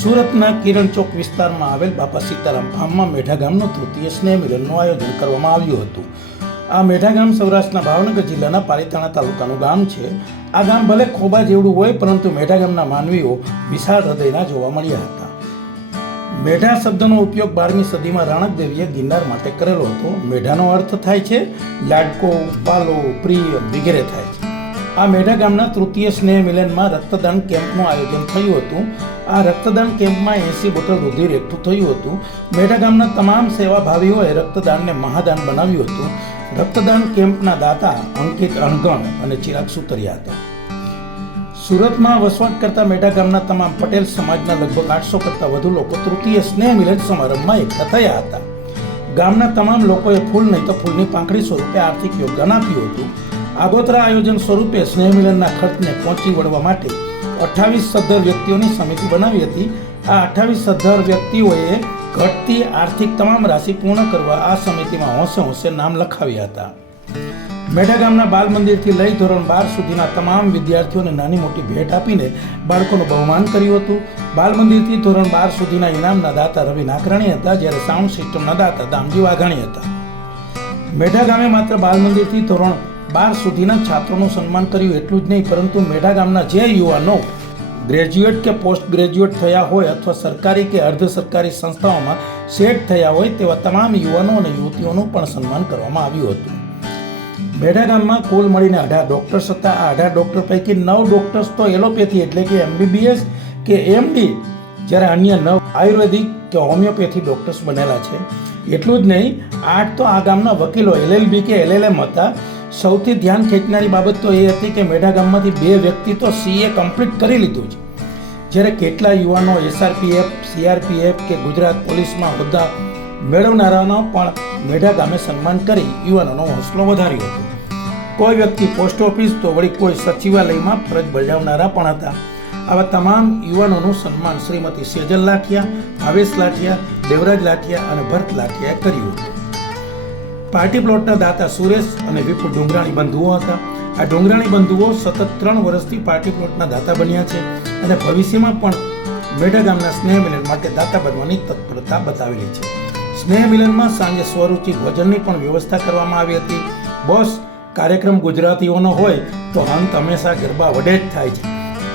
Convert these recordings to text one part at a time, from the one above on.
સુરતના કિરણ ચોક વિસ્તારમાં આવેલ બાપા સીતારામ ફાર્મમાં મેઢા ગામનો તૃતીય સ્નેહ મિલનનું આયોજન કરવામાં આવ્યું હતું. આ મેઢા ગામ સૌરાષ્ટ્રના ભાવનગર જિલ્લાના પાલિતાણા તાલુકાનું ગામ છે. આ ગામ ભલે ખોબા જેવડું હોય, પરંતુ મેઢા ગામના માનવીઓ વિશાળ હૃદયના જોવા મળ્યા હતા. મેઢા શબ્દનો ઉપયોગ 12મી સદીમાં રાણકદેવીએ ગિરનાર માટે કરેલો હતો. મેઢાનો અર્થ થાય છે લાડકો, પાલો, પ્રિય વગેરે થાય છે. આ મેઢા ગામના તૃતીય સ્નેહ મિલનમાં રક્તદાન કેમ્પનું આયોજન થયું હતું. આ રક્તદાન કેમ્પમાં 80 બોટલ રુધિર એકઠું થયું હતું. મેઢા ગામના તમામ સેવાભાવીઓએ રક્તદાનને મહાદાન બનાવ્યું હતું. રક્તદાન કેમ્પના દાતા અંકિત અણગણ અને ચિરાગ સુતરિયા હતા. સુરતમાં વસવાટ કરતા મેઢા ગામના તમામ પટેલ સમાજના લગભગ 800 કરતાં વધુ લોકો તૃતીય સ્નેહ મિલન સમારંભમાં એકઠા થયા હતા. ગામના તમામ લોકોએ ફૂલ નહીં તો ફૂલની પાંખડી સ્વરૂપે આર્થિક યોગદાન આપ્યું હતું. આગોતરા આયોજન સ્વરૂપે સ્નેહ મિલનના ખર્ચને પહોંચી વળવા માટે 28 સદ્ધર વ્યક્તિઓની સમિતિ બનાવી હતી. આ 28 સદ્ધર વ્યક્તિઓએ ઘટતી આર્થિક તમામ રાશિ પૂર્ણ કરવા આ સમિતિમાં હોંશે નામ લખાવ્યા હતા. મેઢા ગામના બાલ મંદિરથી લઈ ધોરણ 12 સુધીના તમામ વિદ્યાર્થીઓને નાની મોટી ભેટ આપીને બાળકોનું બહુમાન કર્યું હતું. બાલ મંદિરથી ધોરણ 12 સુધીના ઇનામના દાતા રવિ નાકરાણી હતા, જ્યારે સાઉન્ડ સિસ્ટમના દાતા દામજી વાઘાણી હતા. મેઢા ગામે માત્ર બાલ મંદિરથી ધોરણ 12 સુધીના છાત્રોનું સન્માન કર્યું એટલું જ નહીં, પરંતુ મેઢા ગામના જે યુવાનો ગ્રેજ્યુએટ કે પોસ્ટ ગ્રેજ્યુએટ થયા હોય અથવા સરકારી કે અર્ધ સરકારી સંસ્થાઓમાં સેટ થયા હોય તેવા તમામ યુવાનો અને યુવતીઓનું પણ સન્માન કરવામાં આવ્યું હતું. મેઢા ગામમાં કુલ મળીને 18 ડોક્ટર્સ હતા. આ 18 ડોક્ટર પૈકી 9 ડોક્ટર્સ તો એલોપેથી એટલે કે MBBS કે MD, જ્યારે અન્ય 9 આયુર્વેદિક કે હોમિયોપેથી ડોક્ટર્સ બનેલા છે. એટલું જ નહીં, 8 તો આ ગામના વકીલો LLB કે LLM હતા. સૌથી ધ્યાન ખેંચનારી બાબત તો એ હતી કે મેઢા ગામમાંથી 2 વ્યક્તિ તો CA કમ્પ્લીટ કરી લીધું છે, જ્યારે કેટલા યુવાનો SRPF, CRPF કે ગુજરાત પોલીસમાં હોદ્દા મેળવનારાનો પણ મેઢા ગામે સન્માન કરી યુવાનોનો હોંસલો વધાર્યો હતો. કોઈ વ્યક્તિ પોસ્ટ ઓફિસ તો વળી કોઈ સચિવાલયમાં ફરજ બજાવનારા પણ હતા. આવા તમામ યુવાનોનું સન્માન શ્રીમતી સેજલ લાઠિયા, ભાવેશ લાઠિયા, દેવરાજ લાઠિયા અને ભરત લાઠિયાએ કર્યું હતું. પાર્ટી પ્લોટના દાતા સુરેશ અને વિપુલ ડુંગરાણી બંધુઓ હતા. આ ડુંગરાણી બંધુઓ સતત 3 વર્ષથી પાર્ટી પ્લોટના દાતા બન્યા છે અને ભવિષ્યમાં પણ મેઢા ગામના સ્નેહ મિલન માટે દાતા બનવાની તત્પરતા બતાવેલી છે. સ્નેહ મિલનમાં સાંજે સ્વરૂચિ ભોજનની પણ વ્યવસ્થા કરવામાં આવી હતી. બોસ, કાર્યક્રમ ગુજરાતીઓનો હોય તો અંત હંમેશા ગરબા વડે જ થાય છે.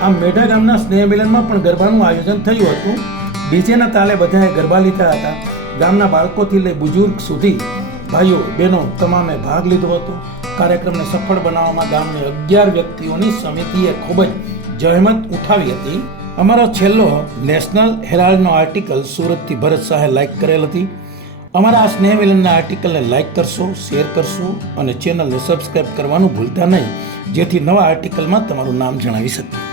આમ મેઢા ગામના સ્નેહ મિલનમાં પણ ગરબાનું આયોજન થયું હતું. ડીજેના તાલે બધાએ ગરબા લીધા હતા. ગામના બાળકોથી લઈ બુજુર્ગ સુધી ભાઈઓ બહેનો તમામે ભાગ લીધો હતો. કાર્યક્રમને સફળ બનાવવામાં ગામની 11 વ્યક્તિઓની સમિતિએ ખૂબ જ જહેમત ઉઠાવી હતી. અમારો છેલ્લો નેશનલ હેરાલ્ડનો આર્ટિકલ સુરતથી ભરત શાહે લાઇક કરેલ હતી. અમારા આ સ્નેહ મિલનના આર્ટિકલને લાઇક કરશો, શેર કરશો અને ચેનલને સબસ્ક્રાઈબ કરવાનું ભૂલતા નહીં, જેથી નવા આર્ટિકલમાં તમારું નામ જણાવી શકીએ.